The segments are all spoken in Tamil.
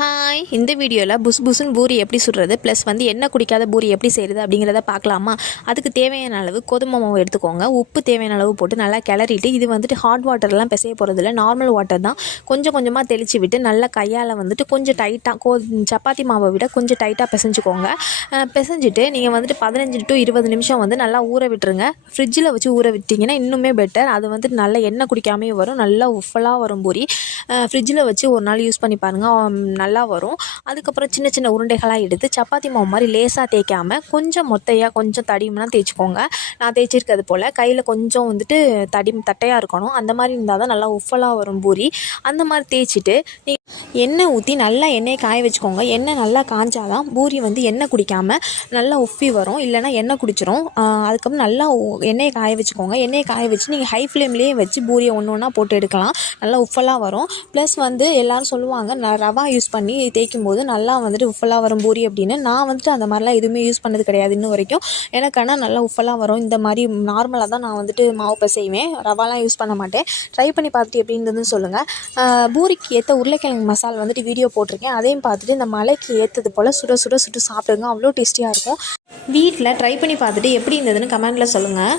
ஹாய் இந்த வீடியோவில் புஸ் புஸ்னு பூரி எப்படி சுடுறது ப்ளஸ் வந்து எண்ணெய் குடிக்காத பூரி எப்படி செய்கிறது அப்படிங்கிறத பார்க்கலாமா? அதுக்கு தேவையான அளவு கோதுமை மாவு எடுத்துக்கோங்க. உப்பு தேவையான அளவு போட்டு நல்லா கிளறிட்டு இது வந்துட்டு ஹாட் வாட்டர்லாம் பிசைய போகிறது இல்லை நார்மல் வாட்டர் தான். கொஞ்சம் கொஞ்சமாக தெளித்து விட்டு நல்லா கையால் வந்துட்டு கொஞ்சம் டைட்டாக கோ சப்பாத்தி மாவை விட கொஞ்சம் டைட்டாக பிசைஞ்சுக்கோங்க. பிசைஞ்சிட்டு நீங்கள் வந்துட்டு பதினஞ்சு டு இருபது நிமிஷம் வந்து நல்லா ஊற விட்டுருங்க. ஃப்ரிட்ஜில் வச்சு ஊற விட்டிங்கன்னா இன்னுமே பெட்டர் அது வந்துட்டு நல்லா எண்ணெய் குடிக்காமே வரும். நல்லா உஃபலாக வரும் பூரி. ஃப்ரிட்ஜில் வச்சு ஒரு நாள் யூஸ் பண்ணி பாருங்கள் நல்லா வரும். அதுக்கப்புறம் சின்ன சின்ன உருண்டைகளாக எடுத்து சப்பாத்தி மாவு மாதிரி லேசாக தேய்க்காமல் கொஞ்சம் மொத்தையாக கொஞ்சம் தடிமனாக தேய்ச்சிக்கோங்க. நான் தேய்ச்சிருக்கிறது போல் கையில் கொஞ்சம் வந்துட்டு தடி தட்டையாக இருக்கணும். அந்த மாதிரி இருந்தால் தான் நல்லா உஃபலாக வரும் பூரி. அந்த மாதிரி தேய்ச்சிட்டு நீ எண்ணெய் ஊற்றி நல்லா எண்ணெயை காய வச்சுக்கோங்க. எண்ணெய் நல்லா காஞ்சாதான் பூரி வந்து எண்ணெய் குடிக்காமல் நல்லா உஃப்பி வரும். இல்லைனா எண்ணெய் குடிச்சிரும். அதுக்கப்புறம் நல்லா உ- எண்ணெயை காய வச்சுக்கோங்க. எண்ணெயை காய வச்சு நீங்கள் ஹை ஃப்ளேம்லேயே வச்சு பூரியை ஒன்று ஒன்றா போட்டு எடுக்கலாம். நல்லா உஃபலாக வரும். ப்ளஸ் வந்து எல்லாரும் சொல்லுவாங்க நான் ரவா யூஸ் பண்ணி தேய்க்கும் போது நல்லா வந்துட்டு உஃபலாக வரும் பூரி அப்படின்னு. நான் வந்துட்டு அந்த மாதிரிலாம் எதுவுமே யூஸ் பண்ணது கிடையாது இன்ன வரைக்கும். எனக்கு ஆனால் நல்லா உஃபலாக வரும். இந்த மாதிரி நார்மலாக தான் நான் வந்துட்டு மாவு பிசைவேன். ரவாலாம் யூஸ் பண்ண மாட்டேன். ட்ரை பண்ணி பார்த்துட்டு எப்படி இருந்ததுன்னு சொல்லுங்கள் பூரிக்கு ஏற்ற உருளைக்கிழங்கு மசால் வந்துட்டு வீடியோ போட்டிருக்கேன். அதையும் பார்த்துட்டு இந்த மலைக்கு ஏற்றது போல் சுட சுட சுட்டு சாப்பிடுங்க. அவ்வளோ டேஸ்டியாக இருக்கும். வீட்டில் ட்ரை பண்ணி பார்த்துட்டு எப்படி இருந்ததுன்னு கமெண்டில் சொல்லுங்கள்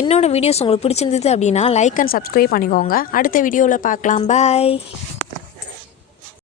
என்னோடய வீடியோஸ் உங்களுக்கு பிடிச்சிருந்தது அப்படின்னா லைக் அண்ட் சப்ஸ்கிரைப் பண்ணிக்கோங்க. அடுத்த வீடியோவில் பார்க்கலாம். பாய்